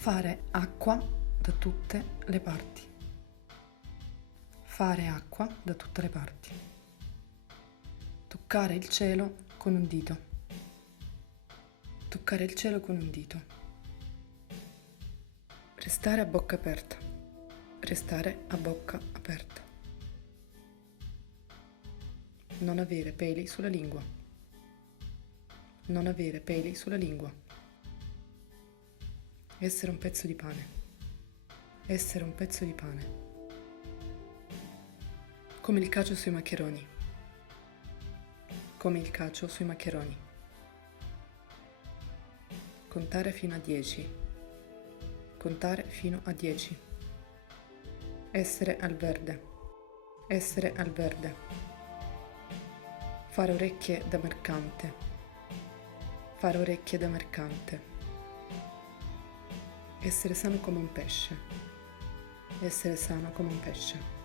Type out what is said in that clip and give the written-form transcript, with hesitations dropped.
Fare acqua da tutte le parti. Fare acqua da tutte le parti. Toccare il cielo con un dito. Toccare il cielo con un dito. Restare a bocca aperta. Restare a bocca aperta. Non avere peli sulla lingua. Non avere peli sulla lingua. Essere un pezzo di pane. Essere un pezzo di pane. Come il cacio sui maccheroni. Come il cacio sui maccheroni. Contare fino a 10. Contare fino a 10. Essere al verde. Essere al verde. Fare orecchie da mercante. Fare orecchie da mercante. Essere sano come un pesce. Essere sano come un pesce.